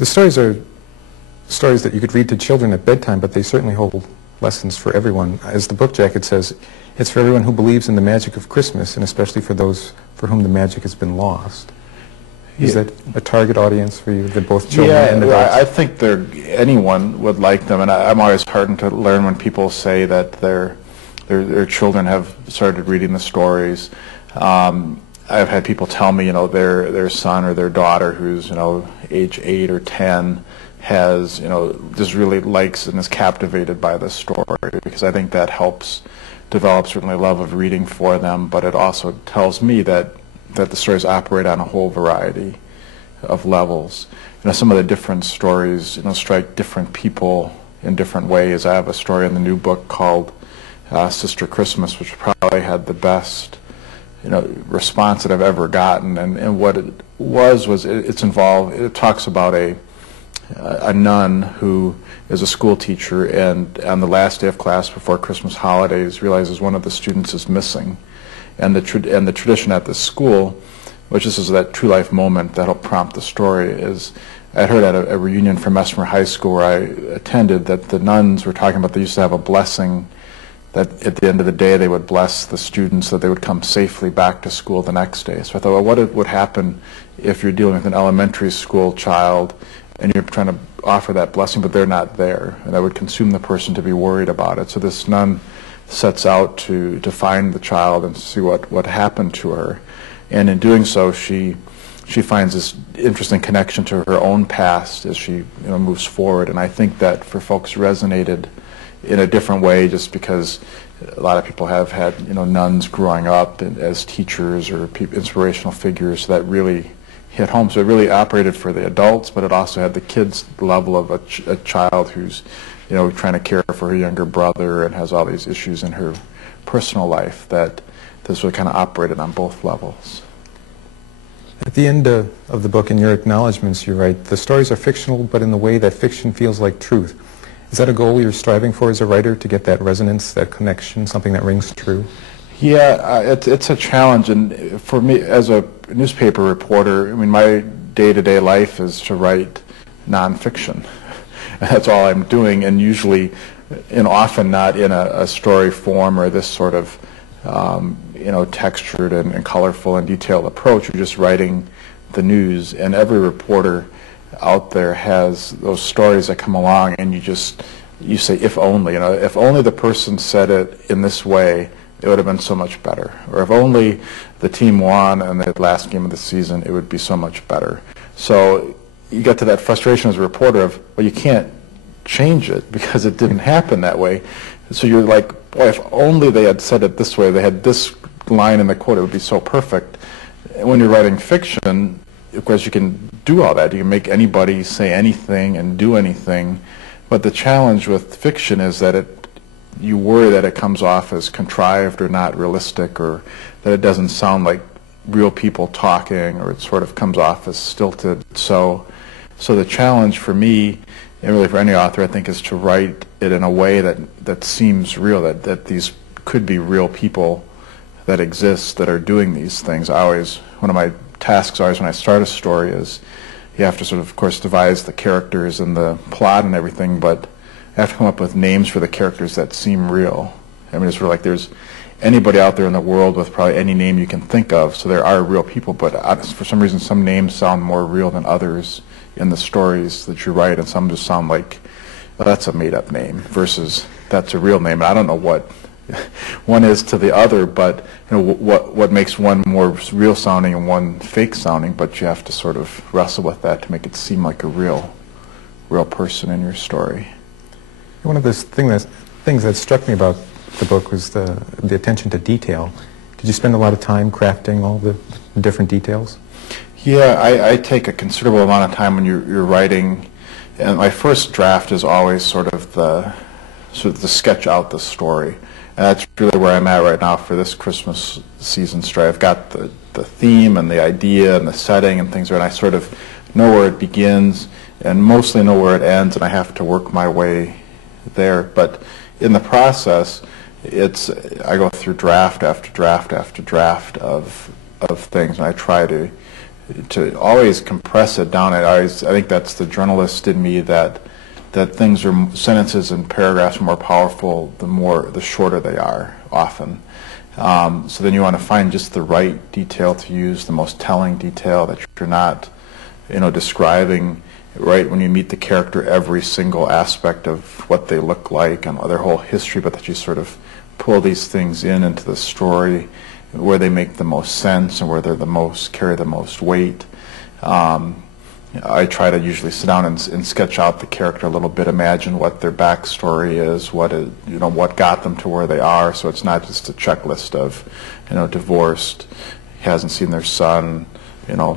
The stories are stories that you could read to children at bedtime, but they certainly hold lessons for everyone. As the book jacket says, it's for everyone who believes in the magic of Christmas, and especially for those for whom the magic has been lost. Is that a target audience for you, that both children and adults? I think anyone would like them, and I'm always heartened to learn when people say that their children have started reading the stories. I've had people tell me, their son or their daughter, who's age 8 or 10, has just really likes and is captivated by the story, because I think that helps develop certainly a love of reading for them, but it also tells me that the stories operate on a whole variety of levels. Some of the different stories strike different people in different ways. I have a story in the new book called Sister Christmas, which probably had the best response that I've ever gotten, and what it was it talks about a nun who is a school teacher, and on the last day of class before Christmas holidays realizes one of the students is missing, and the tradition at this school, which this is that true life moment that'll prompt the story, is I heard at a reunion from Mesmer High School where I attended that the nuns were talking about they used to have a blessing that at the end of the day they would bless the students so that they would come safely back to school the next day. So I thought, well, what would happen if you're dealing with an elementary school child and you're trying to offer that blessing, but they're not there, and that would consume the person to be worried about it. So this nun sets out to find the child and see what happened to her, and in doing so, she finds this interesting connection to her own past as she moves forward. And I think that for folks resonated in a different way, just because a lot of people have had nuns growing up as teachers or inspirational figures, so that really hit home. So it really operated for the adults, but it also had the kids' level of a child who's trying to care for her younger brother and has all these issues in her personal life, that this really kind of operated on both levels. At the end of the book, in your acknowledgments, you write, "The stories are fictional, but in the way that fiction feels like truth." Is that a goal you're striving for as a writer, to get that resonance, that connection, something that rings true? Yeah, it's a challenge, and for me as a newspaper reporter, my day-to-day life is to write nonfiction. That's all I'm doing, and usually, often not in a story form or this sort of textured and colorful and detailed approach. You're just writing the news, and every reporter out there has those stories that come along, and you say, if only, if only the person said it in this way, it would have been so much better. Or if only the team won in the last game of the season, it would be so much better. So you get to that frustration as a reporter of, well, you can't change it because it didn't happen that way. So you're like, boy, if only they had said it this way, they had this line in the quote, it would be so perfect. And when you're writing fiction, of course, you can do all that. You can make anybody say anything and do anything. But the challenge with fiction is that you worry that it comes off as contrived or not realistic, or that it doesn't sound like real people talking, or it sort of comes off as stilted. So the challenge for me, and really for any author, I think, is to write it in a way that seems real, that these could be real people that exist that are doing these things. One of my tasks always when I start a story is you have to sort of course, devise the characters and the plot and everything, but I have to come up with names for the characters that seem real. It's sort of like there's anybody out there in the world with probably any name you can think of, so there are real people, but for some reason some names sound more real than others in the stories that you write, and some just sound like, well, that's a made-up name versus that's a real name. And I don't know what one is to the other, but what makes one more real sounding and one fake sounding, but you have to sort of wrestle with that to make it seem like a real person in your story. One of the things that struck me about the book was the attention to detail. Did you spend a lot of time crafting all the different details? Yeah, I take a considerable amount of time when you're writing, and my first draft is always sort of the sketch out the story. And that's really where I'm at right now for this Christmas season story. I've got the theme and the idea and the setting and things, and I sort of know where it begins and mostly know where it ends, and I have to work my way there. But in the process, I go through draft after draft after draft of things, and I try to to always compress it down. I think that's the journalist in me, that things are, sentences and paragraphs are more powerful the shorter they are often. So then you want to find just the right detail to use, the most telling detail, that you're not, describing right when you meet the character every single aspect of what they look like and their whole history, but that you sort of pull these things into the story where they make the most sense and where they're carry the most weight. I try to usually sit down and sketch out the character a little bit, imagine what their backstory is, what got them to where they are, so it's not just a checklist of, divorced, hasn't seen their son,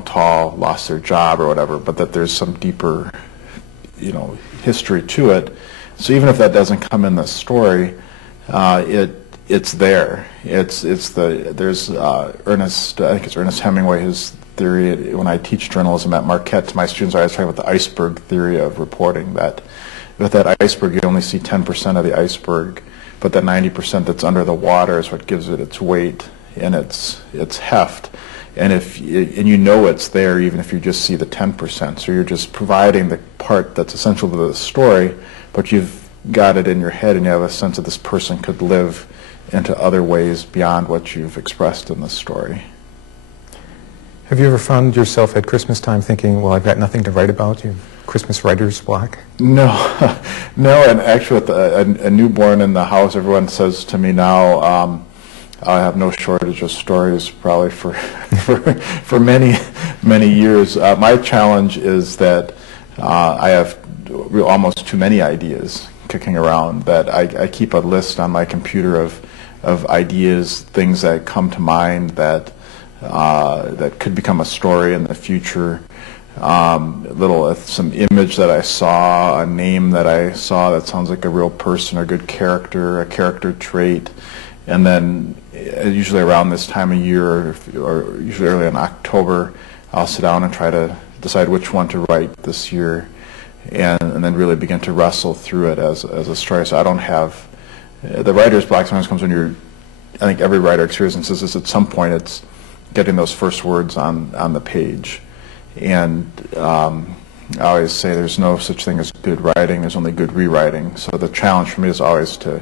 tall, lost their job or whatever, but that there's some deeper, history to it. So even if that doesn't come in the story, it's there. There's Ernest, I think it's Ernest Hemingway, his theory, when I teach journalism at Marquette to my students, I always talk about the iceberg theory of reporting, that with that iceberg you only see 10% of the iceberg, but that 90% that's under the water is what gives it its weight and its heft. And it's there even if you just see the 10%. So you're just providing the part that's essential to the story, but you've got it in your head and you have a sense that this person could live into other ways beyond what you've expressed in the story. Have you ever found yourself at Christmas time thinking, well, I've got nothing to write about? You have Christmas writer's block? No, no, and actually with a newborn in the house, everyone says to me now, I have no shortage of stories probably for many, many years. My challenge is that I have almost too many ideas kicking around, that I keep a list on my computer of ideas, things that come to mind that could become a story in the future. Some image that I saw, a name that I saw that sounds like a real person, a good character, a character trait, and then usually around this time of year, or usually early in October, I'll sit down and try to decide which one to write this year, and then really begin to wrestle through it as a story. So I don't have the writer's block. Sometimes comes when I think every writer experiences this at some point. It's getting those first words on the page. And I always say there's no such thing as good writing, there's only good rewriting. So the challenge for me is always to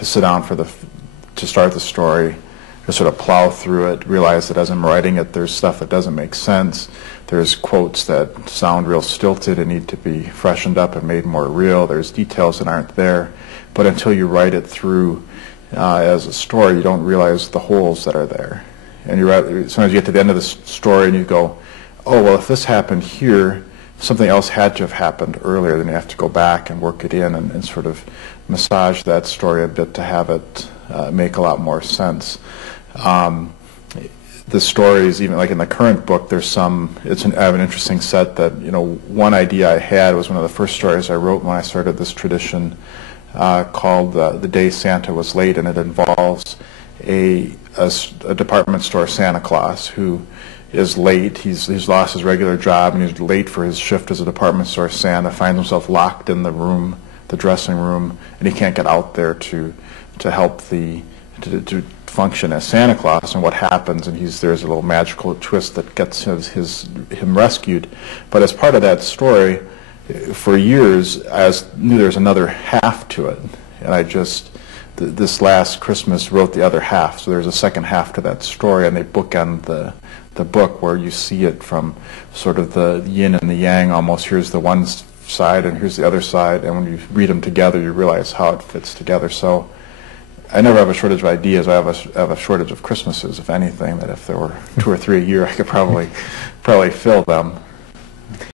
sit down to start the story, to sort of plow through it, realize that as I'm writing it, there's stuff that doesn't make sense. There's quotes that sound real stilted and need to be freshened up and made more real. There's details that aren't there. But until you write it through as a story, you don't realize the holes that are there. And sometimes you get to the end of the story and you go, oh, well, if this happened here, something else had to have happened earlier. Then you have to go back and work it in and sort of massage that story a bit to have it make a lot more sense. The stories, even like in the current book, I have an interesting set that, one idea I had was one of the first stories I wrote when I started this tradition called The Day Santa Was Late, and it involves a department store Santa Claus who is late. He's lost his regular job and he's late for his shift as a department store Santa, finds himself locked in the dressing room, and he can't get out there to help to function as Santa Claus. And what happens, and there's a little magical twist that gets him rescued. But as part of that story, for years I knew there was another half to it, and I just this last Christmas wrote the other half. So there's a second half to that story, and they bookend the book where you see it from sort of the yin and the yang almost. Here's the one side and here's the other side, and when you read them together you realize how it fits together. So I never have a shortage of ideas. I have a shortage of Christmases, if anything, that if there were 2 or 3 a year I could probably fill them.